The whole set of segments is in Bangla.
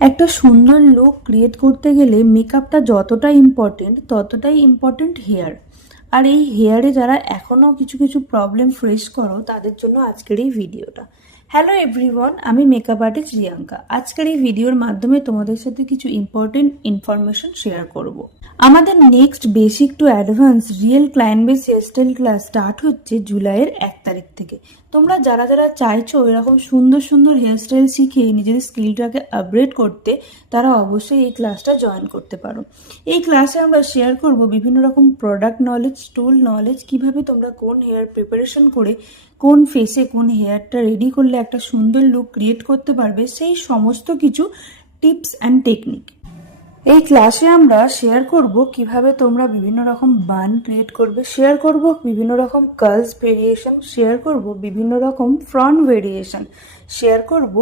একটা সুন্দর লুক ক্রিয়েট করতে গেলে মেকআপটা যতটা ইম্পর্টেন্ট ততটাই ইম্পর্টেন্ট হেয়ার। আর এই হেয়ারে যারা এখনও কিছু কিছু প্রবলেম ফেস করো তাদের জন্য আজকের এই ভিডিওটা। হ্যালো এভরিওয়ান, আমি মেকআপ আর্টিস্ট রিয়াঙ্কা। আজকের এই ভিডিওর মাধ্যমে তোমাদের সাথে কিছু ইম্পর্টেন্ট ইনফরমেশন শেয়ার করব। আমাদের next basic to advance real client base hairstyle class start হচ্ছে জুলাইয়ের 1 তারিখ থেকে। তোমরা যারা যারা চাইছো এরকম সুন্দর সুন্দর হেয়ারস্টাইল শিখে নিজেদের স্কিলটাকে আপগ্রেড করতে, তারা অবশ্যই এই ক্লাসটা জয়েন করতে পারো। এই ক্লাসে আমরা শেয়ার করব বিভিন্ন রকম প্রোডাক্ট নলেজ, টুল নলেজ, কিভাবে তোমরা কোন হেয়ার প্রিপারেশন করে কোন ফেসে কোন হেয়ারটা রেডি করলে একটা সুন্দর লুক ক্রিয়েট করতে পারবে, সেই সমস্ত কিছু টিপস অ্যান্ড টেকনিক। এই ক্লাসে আমরা শেয়ার করব কিভাবে তোমরা বিভিন্ন রকম বান ক্রিয়েট করবে, শেয়ার করব বিভিন্ন রকম কার্লস ভেরিয়েশন, শেয়ার করব বিভিন্ন রকম ফ্রন্ট ভেরিয়েশন, শেয়ার করব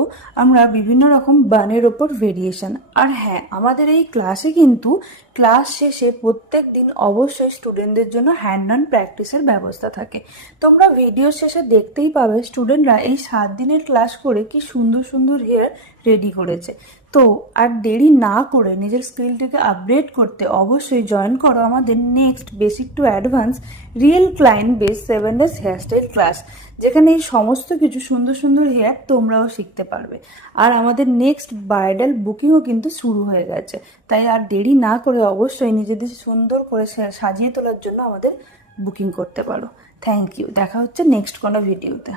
আমরা বিভিন্ন রকম বানের ওপর ভেরিয়েশন। আর হ্যাঁ, আমাদের এই ক্লাসে কিন্তু ক্লাস শেষে প্রত্যেক দিন অবশ্যই স্টুডেন্টদের জন্য হ্যান্ড অন প্র্যাকটিসের ব্যবস্থা থাকে। তোমরা ভিডিও শেষে দেখতেই পাবে স্টুডেন্টরা এই 7 দিনের ক্লাস করে কি সুন্দর সুন্দর হেয়ার রেডি করেছে। তো আর দেরি না করে নিজের স্কিলটাকে আপগ্রেড করতে অবশ্যই জয়েন করো আমাদের next basic to advance real client base 7 days hairstyle class, যেখানে এই সমস্ত কিছু সুন্দর সুন্দর হেয়ার তোমরাও শিখতে পারবে। আর আমাদের নেক্সট ব্রাইডাল বুকিংও কিন্তু শুরু হয়ে গেছে, তাই আর দেরি না করে অবশ্যই নিজেদের সুন্দর করে সাজিয়ে তোলার জন্য আমাদের বুকিং করতে পারো। থ্যাংক ইউ, দেখা হচ্ছে নেক্সট কোনো ভিডিওতে।